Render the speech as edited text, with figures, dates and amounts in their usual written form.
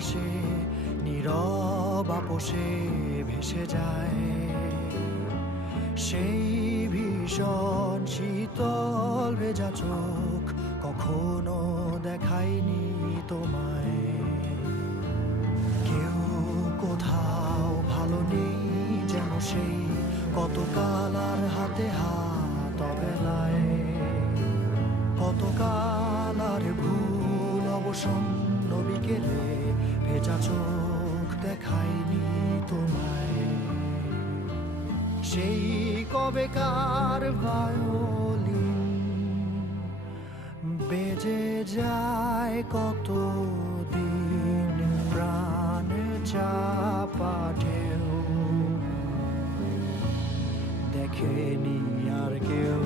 বাতাসে নীরব আপোষে ভেসে যায়। সেই ভীষণ শীতল ভেজা চোখ কখনো দেখায়নি তোমায়। কেউ কোথাও ভালো নেই যেন সেই কতকাল আর হাতে হাত অবেলায়। কতকাল আর ভুল অবসন্ন বিকেলে ভেজা চোখ দেখায়নি তোমায়। সেই কবেকার ভায়োলিন বেজে যায় কতদিন প্রাণ চাপা ঢেউ দেখেনি আর কেউ।